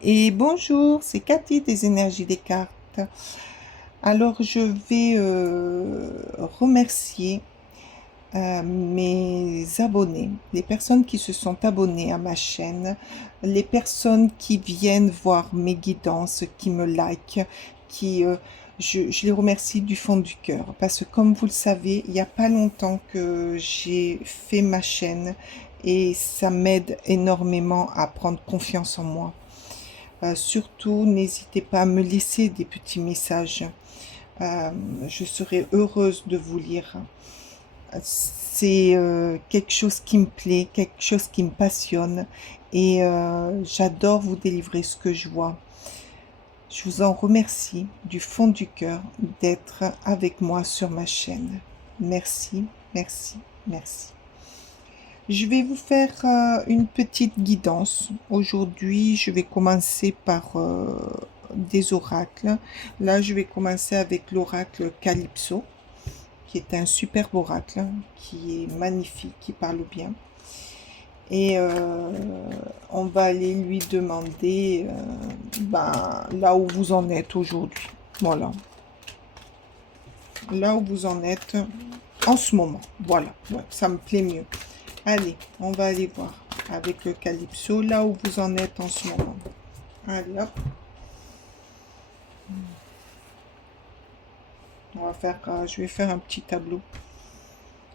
Et bonjour, c'est Cathy des énergies des cartes. Alors, je vais remercier mes abonnés, les personnes qui se sont abonnées à ma chaîne, les personnes qui viennent voir mes guidances, qui me likent, qui, je les remercie du fond du cœur. Parce que comme vous le savez, il n'y a pas longtemps que j'ai fait ma chaîne et ça m'aide énormément à prendre confiance en moi. Surtout, n'hésitez pas à me laisser des petits messages. Euh, je serai heureuse de vous lire. C'est quelque chose qui me plaît, quelque chose qui me passionne et j'adore vous délivrer ce que je vois. Je vous en remercie du fond du cœur d'être avec moi sur ma chaîne. Merci, merci, merci. Je vais vous faire une petite guidance. Aujourd'hui, je vais commencer par des oracles. Là, je vais commencer avec l'oracle Calypso, qui est un superbe oracle, qui est magnifique, qui parle bien. Et on va aller lui demander là où vous en êtes aujourd'hui. Voilà. Là où vous en êtes en ce moment. Voilà. Ouais, ça me plaît mieux. Allez, on va aller voir avec le Calypso, là où vous en êtes en ce moment. Allez, hop. On va faire, je vais faire un petit tableau.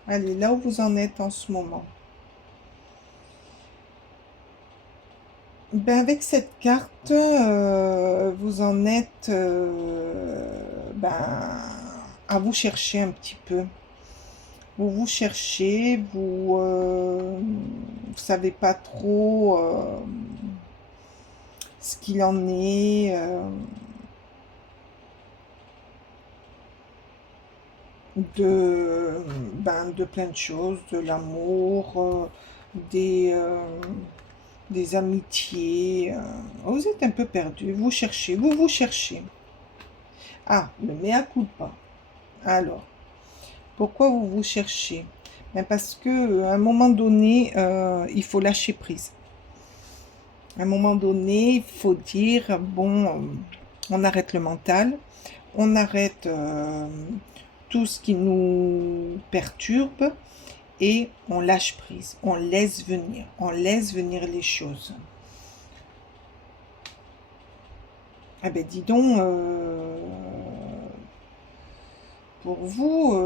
Allez, là où vous en êtes en ce moment. Ben avec cette carte, vous en êtes à vous chercher un petit peu. Vous cherchez, vous savez pas trop ce qu'il en est. De plein de choses, de l'amour, des amitiés. Vous êtes un peu perdu, vous cherchez, vous cherchez. Ah, le mea culpa. Alors, pourquoi vous cherchez? Ben parce que à un moment donné, il faut lâcher prise. À un moment donné, il faut dire, bon, on arrête le mental, on arrête tout ce qui nous perturbe et on lâche prise, on laisse venir les choses. Ah ben dis donc, pour vous,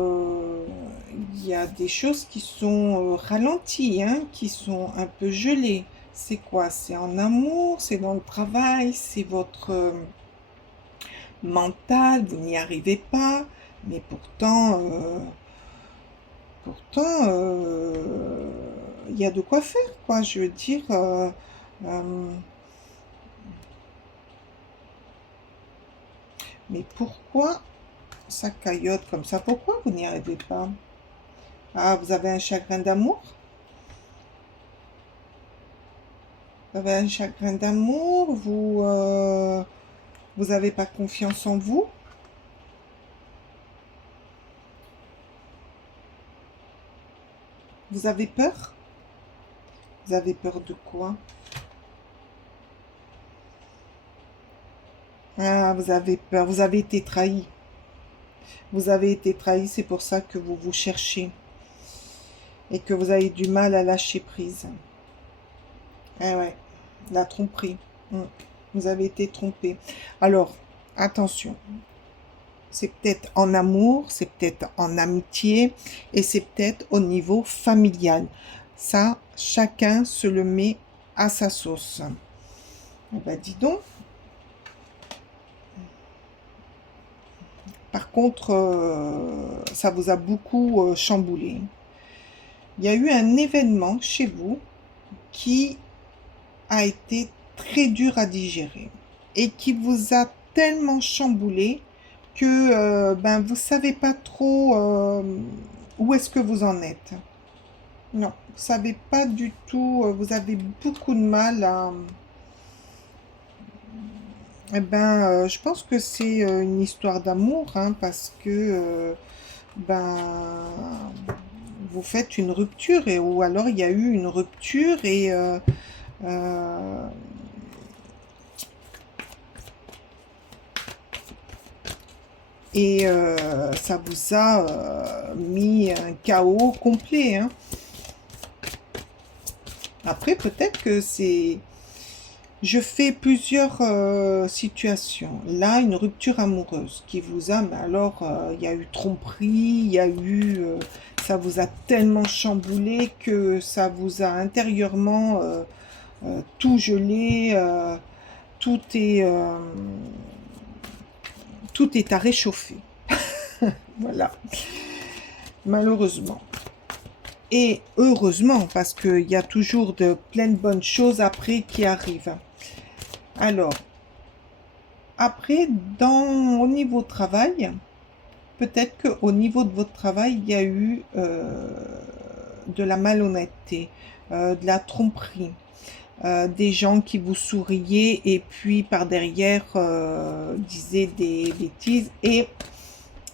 il y a des choses qui sont ralenties, hein, qui sont un peu gelées. C'est quoi? C'est en amour, c'est dans le travail, c'est votre mental, vous n'y arrivez pas, mais pourtant, il y a de quoi faire, quoi. Je veux dire, mais pourquoi ça caillote comme ça? Pourquoi vous n'y arrivez pas? Ah, vous avez un chagrin d'amour? Vous avez un chagrin d'amour? Vous avez pas confiance en vous? Vous avez peur? Vous avez peur de quoi? Ah, vous avez peur, vous avez été trahi. Vous avez été trahi, c'est pour ça que vous vous cherchez et que vous avez du mal à lâcher prise. Eh ouais, la tromperie. Vous avez été trompé. Alors, attention. C'est peut-être en amour, c'est peut-être en amitié et c'est peut-être au niveau familial. Ça, chacun se le met à sa sauce. Eh ben, dis donc. Par contre, ça vous a beaucoup chamboulé. Il y a eu un événement chez vous qui a été très dur à digérer et qui vous a tellement chamboulé que vous savez pas trop où est-ce que vous en êtes. Non, vous savez pas du tout, vous avez beaucoup de mal à... je pense que c'est une histoire d'amour, hein, parce que ben, vous faites une rupture, ou alors il y a eu une rupture et et ça vous a mis un chaos complet, hein. Après, peut-être que c'est... Je fais plusieurs situations. Là, une rupture amoureuse qui vous a... Mais alors, il y a eu tromperie, il y a eu... ça vous a tellement chamboulé que ça vous a intérieurement tout gelé. Tout est... tout est à réchauffer. Voilà. Malheureusement. Et heureusement, parce qu'il y a toujours de plein de bonnes choses après qui arrivent. Alors, après, au niveau travail, peut-être qu'au niveau de votre travail, il y a eu de la malhonnêteté, de la tromperie, des gens qui vous souriaient et puis par derrière disaient des bêtises. Et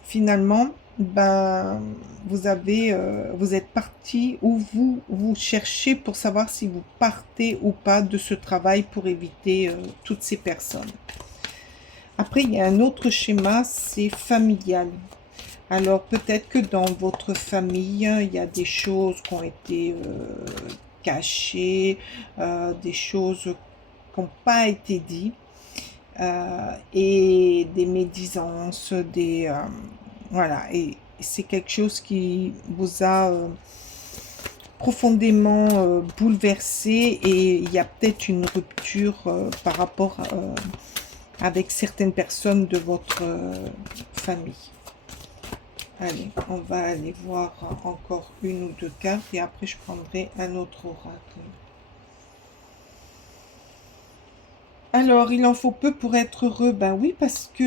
finalement, ben, vous êtes parti ou vous cherchez pour savoir si vous partez ou pas de ce travail pour éviter toutes ces personnes. Après, il y a un autre schéma, c'est familial. Alors, peut-être que dans votre famille, il y a des choses qui ont été cachées, des choses qui n'ont pas été dites, et des médisances, voilà. Et c'est quelque chose qui vous a profondément bouleversé, et il y a peut-être une rupture par rapport avec certaines personnes de votre famille. Allez, on va aller voir encore une ou deux cartes et après je prendrai un autre oracle. Alors, il en faut peu pour être heureux. Ben oui, parce que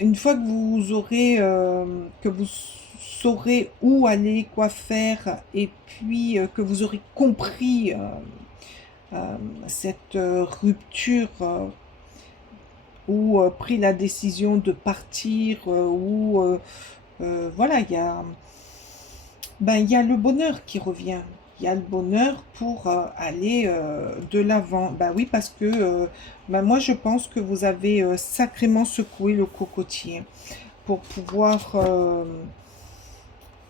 une fois que vous aurez, que vous saurez où aller, quoi faire, et puis que vous aurez compris cette rupture ou pris la décision de partir, ou voilà, il y a le bonheur qui revient. Il y a le bonheur pour aller de l'avant. Ben oui, parce que moi, je pense que vous avez sacrément secoué le cocotier pour pouvoir,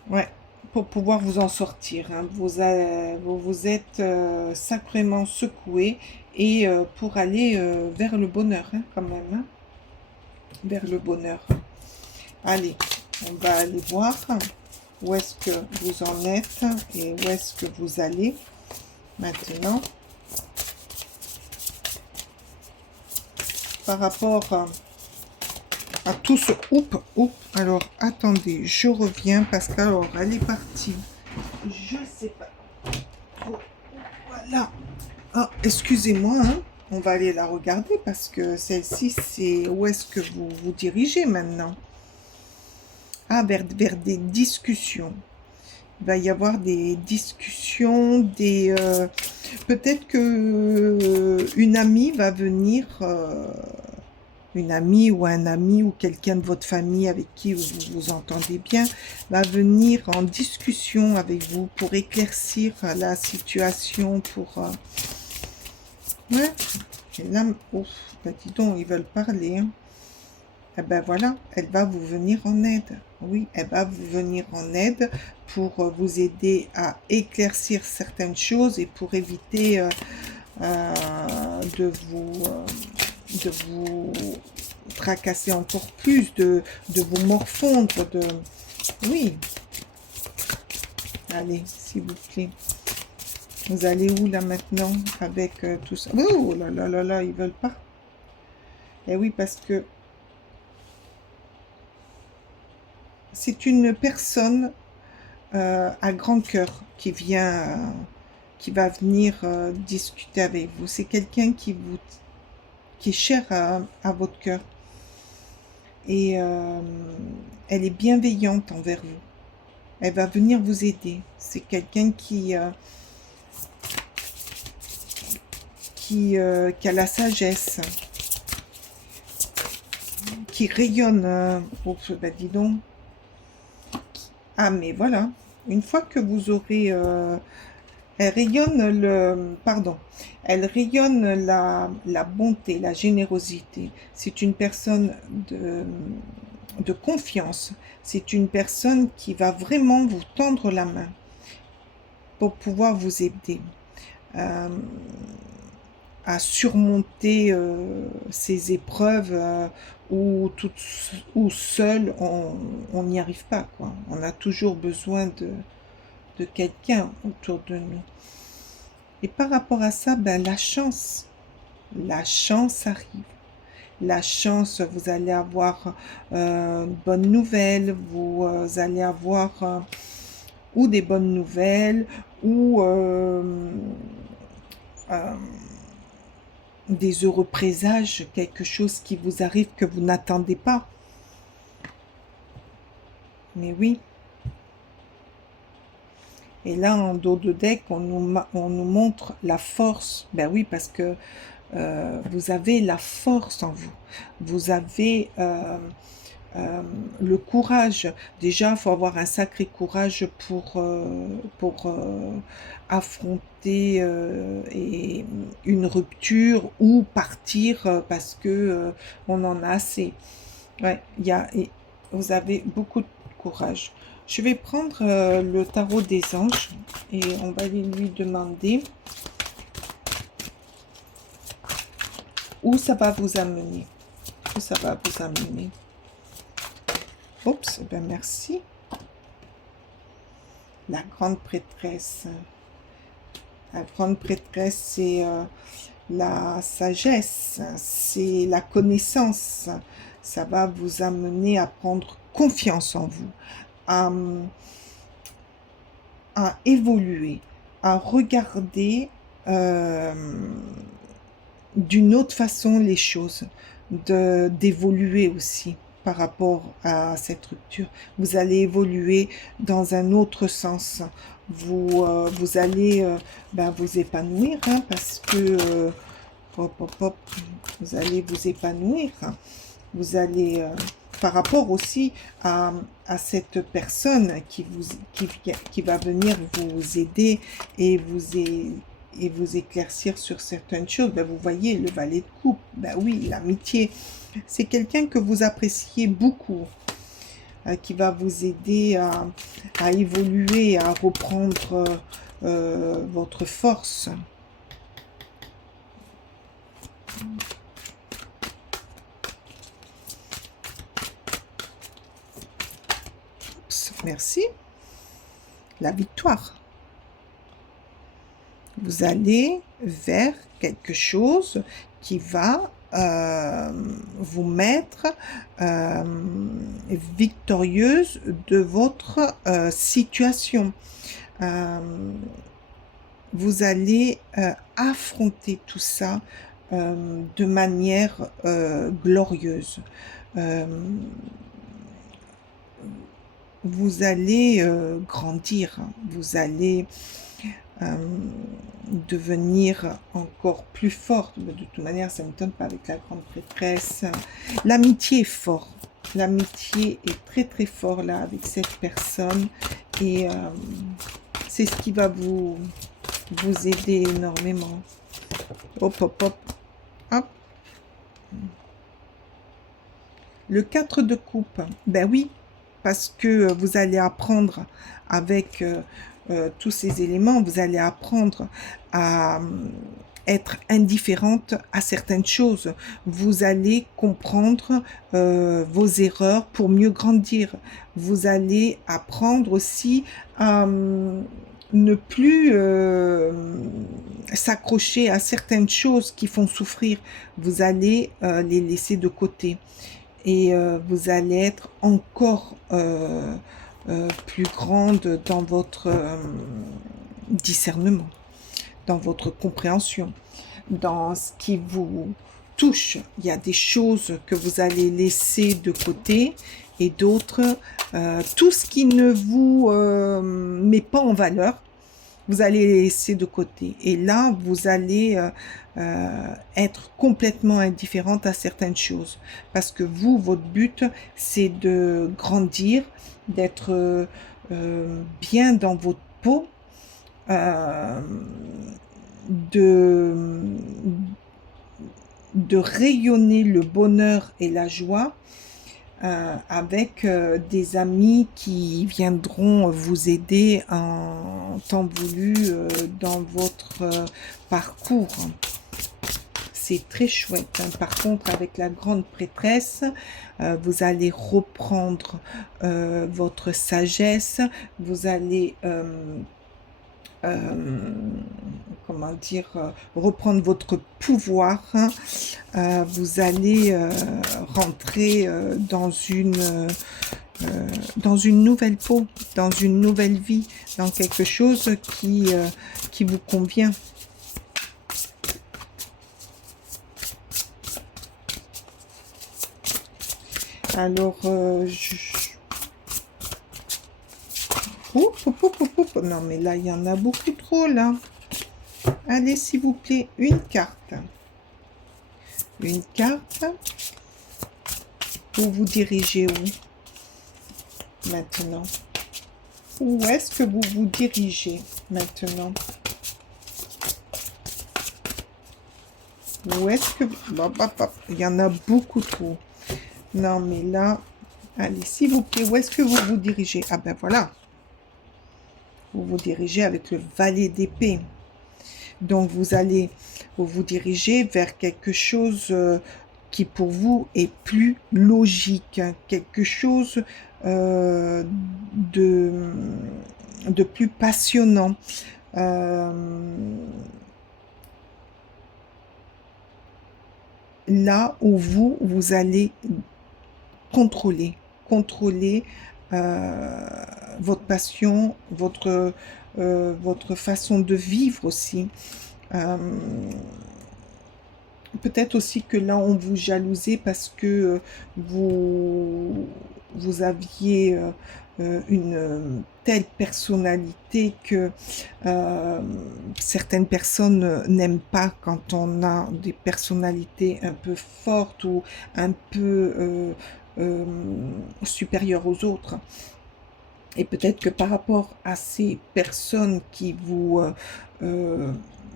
ouais, pour pouvoir vous en sortir, hein. Vous vous êtes sacrément secoué, et pour aller vers le bonheur, hein, quand même, hein, vers le bonheur. Allez, on va aller voir où est-ce que vous en êtes et où est-ce que vous allez maintenant par rapport à tout ce alors attendez, je reviens parce qu'alors elle est partie, je sais pas. Oh, voilà. Ah, excusez-moi, hein. On va aller la regarder parce que celle-ci, c'est où est-ce que vous vous dirigez maintenant? Ah, vers des discussions. Il va y avoir des discussions, peut-être que une amie va venir, une amie ou un ami ou quelqu'un de votre famille avec qui vous vous entendez bien, va venir en discussion avec vous pour éclaircir la situation, pour... ouais, et là, oh, ben dis donc, ils veulent parler, hein. Eh ben voilà, elle va vous venir en aide. Oui, elle va vous venir en aide pour vous aider à éclaircir certaines choses et pour éviter de vous tracasser encore plus, de vous morfondre, Oui. Allez, s'il vous plaît. Vous allez où là maintenant avec tout ça? Oh là là là là, ils veulent pas. Eh oui, parce que c'est une personne à grand cœur qui qui va venir discuter avec vous. C'est quelqu'un qui est cher à votre cœur, et elle est bienveillante envers vous. Elle va venir vous aider. C'est quelqu'un qui a la sagesse, qui rayonne. Oh, bah dis donc. Ah, mais voilà. Une fois que vous aurez... elle rayonne pardon. Elle rayonne la bonté, la générosité. C'est une personne de confiance. C'est une personne qui va vraiment vous tendre la main pour pouvoir vous aider à surmonter ces épreuves où seul on n'y arrive pas, quoi. On a toujours besoin de quelqu'un autour de nous. Et par rapport à ça, ben, la chance arrive. La chance, vous allez avoir une bonne nouvelle, vous allez avoir ou des bonnes nouvelles, ou des heureux présages, quelque chose qui vous arrive que vous n'attendez pas. Mais oui. Et là, en dos de deck, on nous montre la force. Ben oui, parce que vous avez la force en vous. Vous avez le courage. Déjà, il faut avoir un sacré courage pour affronter une rupture ou partir parce que on en a assez. Ouais, vous avez beaucoup de courage. Je vais prendre le tarot des anges et on va lui demander où ça va vous amener. Où ça va vous amener. Oups, ben merci. La grande prêtresse. La grande prêtresse, c'est la sagesse, c'est la connaissance. Ça va vous amener à prendre confiance en vous, à évoluer, à regarder d'une autre façon les choses, d'évoluer aussi par rapport à cette rupture. Vous allez évoluer dans un autre sens. Vous allez vous épanouir parce que vous allez vous épanouir. Vous allez par rapport aussi à cette personne qui va venir vous aider et vous éclaircir sur certaines choses. Ben, vous voyez, le valet de coupe, ben oui, l'amitié, c'est quelqu'un que vous appréciez beaucoup, qui va vous aider à évoluer, à reprendre votre force. Merci. La victoire. Vous allez vers quelque chose qui va vous mettre victorieuse de votre situation. Vous allez affronter tout ça de manière glorieuse. Vous allez grandir, vous allez devenir encore plus forte. De toute manière, ça ne m'étonne pas avec la grande prêtresse. L'amitié est fort. L'amitié est très très fort là avec cette personne. Et c'est ce qui va vous aider énormément. Hop, hop, hop. Hop. Le 4 de coupe. Ben oui, parce que vous allez apprendre avec tous ces éléments, vous allez apprendre à être indifférente à certaines choses. Vous allez comprendre vos erreurs pour mieux grandir. Vous allez apprendre aussi à ne plus s'accrocher à certaines choses qui font souffrir. Vous allez les laisser de côté. Et vous allez être encore plus grande dans votre discernement, dans votre compréhension, dans ce qui vous touche. Il y a des choses que vous allez laisser de côté et d'autres, tout ce qui ne vous met pas en valeur, vous allez les laisser de côté. Et là, vous allez être complètement indifférente à certaines choses. Parce que vous, votre but, c'est de grandir, d'être bien dans votre peau, de, de rayonner le bonheur et la joie avec des amis qui viendront vous aider en temps voulu dans votre parcours. C'est très chouette, hein. Par contre, avec la grande prêtresse, vous allez reprendre votre sagesse, vous allez comment dire, reprendre votre pouvoir, hein. Vous allez rentrer dans une nouvelle peau, dans une nouvelle vie, dans quelque chose qui vous convient. Alors, non, mais là, il y en a beaucoup trop, là. Allez, s'il vous plaît, une carte. Une carte. Pour vous diriger où maintenant? Où est-ce que vous vous dirigez maintenant? Où est-ce que... Il y en a beaucoup trop. Non, mais là... Allez, s'il vous plaît, où est-ce que vous vous dirigez? Ah ben voilà. Vous vous dirigez avec le valet d'épée. Donc, vous allez vous diriger vers quelque chose qui, pour vous, est plus logique. Hein, quelque chose de plus passionnant. Là où vous allez contrôler votre passion, votre façon de vivre aussi. Peut-être aussi que là, on vous jalousait parce que vous aviez une telle personnalité que certaines personnes n'aiment pas quand on a des personnalités un peu fortes ou un peu supérieures aux autres. Et peut-être que par rapport à ces personnes qui vous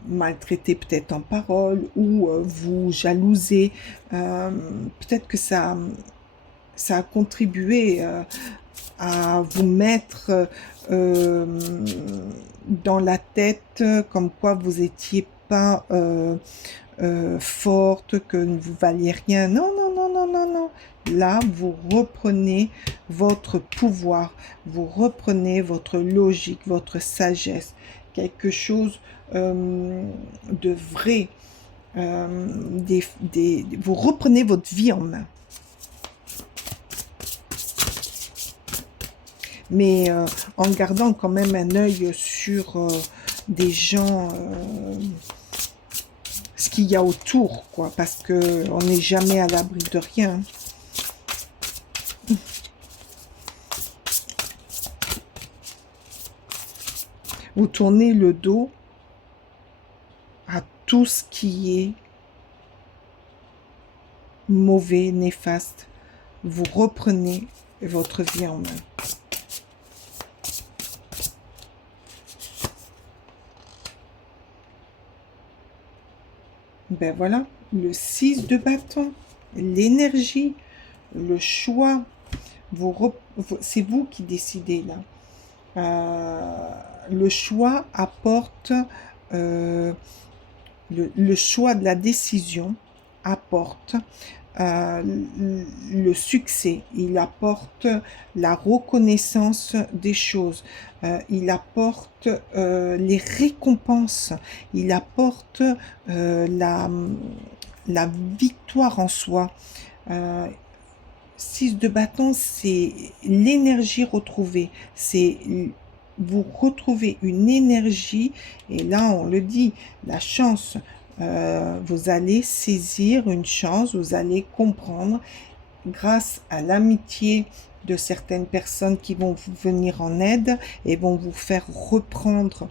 maltraitez peut-être en parole ou vous jalousez, peut-être que ça a contribué à vous mettre dans la tête comme quoi vous n'étiez pas forte, que vous valiez rien. Non, non, non, non, non, non. Là, vous reprenez votre pouvoir, vous reprenez votre logique, votre sagesse, quelque chose de vrai. Vous reprenez votre vie en main. Mais en gardant quand même un œil sur des gens, ce qu'il y a autour, quoi, parce que on n'est jamais à l'abri de rien. Vous tournez le dos à tout ce qui est mauvais, néfaste. Vous reprenez votre vie en main. Ben voilà, le 6 de bâton, l'énergie, le choix, c'est vous qui décidez là. Le choix apporte, le choix de la décision apporte le succès, il apporte la reconnaissance des choses, il apporte les récompenses, il apporte la victoire en soi. 6 de bâton, c'est l'énergie retrouvée, c'est vous retrouvez une énergie, et là on le dit, la chance, vous allez saisir une chance, vous allez comprendre grâce à l'amitié de certaines personnes qui vont vous venir en aide et vont vous faire reprendre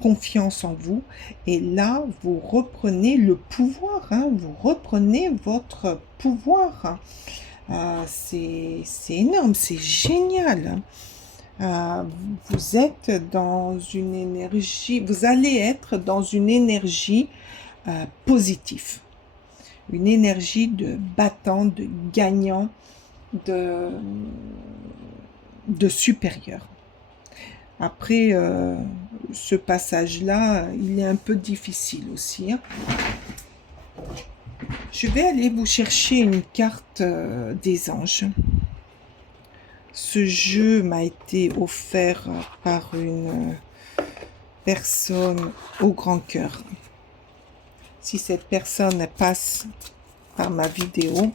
confiance en vous. Et là, vous reprenez le pouvoir, hein, vous reprenez votre pouvoir. C'est énorme, c'est génial. Vous êtes dans une énergie, vous allez être dans une énergie positive, une énergie de battant, de gagnant, de supérieur. Après, ce passage-là, il est un peu difficile aussi, hein. Je vais aller vous chercher une carte des anges. Ce jeu m'a été offert par une personne au grand cœur. Si cette personne passe par ma vidéo,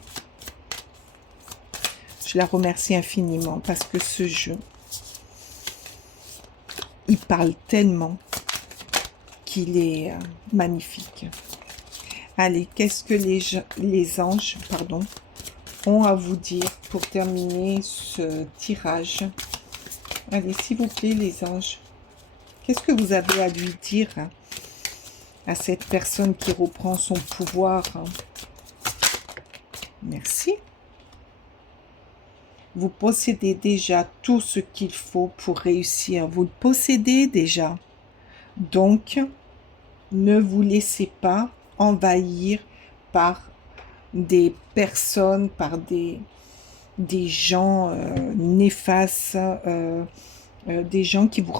je la remercie infiniment parce que ce jeu, il parle tellement qu'il est magnifique. Allez, qu'est-ce que les anges, ont à vous dire pour terminer ce tirage? Allez, s'il vous plaît, les anges, qu'est-ce que vous avez à lui dire à cette personne qui reprend son pouvoir? Merci. Vous possédez déjà tout ce qu'il faut pour réussir. Vous le possédez déjà. Donc, ne vous laissez pas envahir par des personnes, par des gens néfastes, des gens qui vous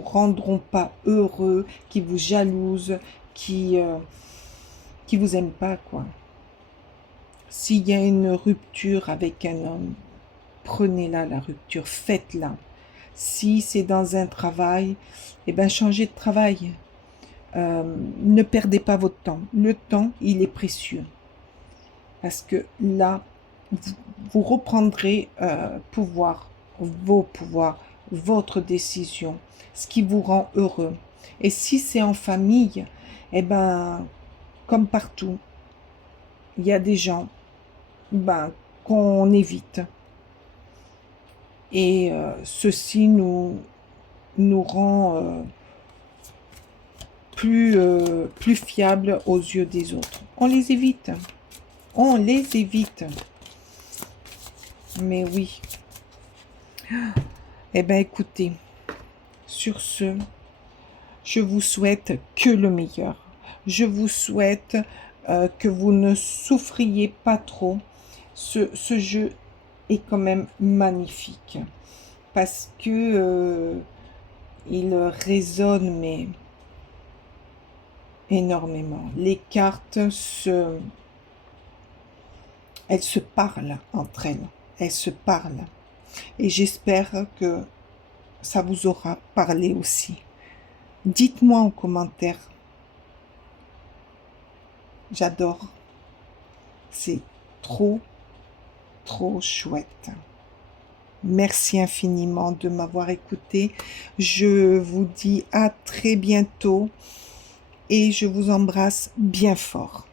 rendront pas heureux, qui vous jalousent, qui vous aiment pas, quoi. S'il y a une rupture avec un homme, prenez-la, la rupture, faites-la. Si c'est dans un travail, eh ben changez de travail. Ne perdez pas votre temps. Le temps, il est précieux. Parce que là, vous reprendrez vos pouvoirs, votre décision, ce qui vous rend heureux. Et si c'est en famille, eh ben, comme partout, il y a des gens qu'on évite. Et ceci nous rend plus fiables aux yeux des autres. On les évite. On les évite. Mais oui. Eh bien, écoutez, sur ce, je vous souhaite que le meilleur. Je vous souhaite que vous ne souffriez pas trop. Ce jeu est quand même magnifique. Parce que il résonne, mais énormément. Les cartes elles se parlent entre elles. Elles se parlent. Et j'espère que ça vous aura parlé aussi. Dites-moi en commentaire. J'adore. C'est trop, trop chouette. Merci infiniment de m'avoir écouté. Je vous dis à très bientôt et je vous embrasse bien fort.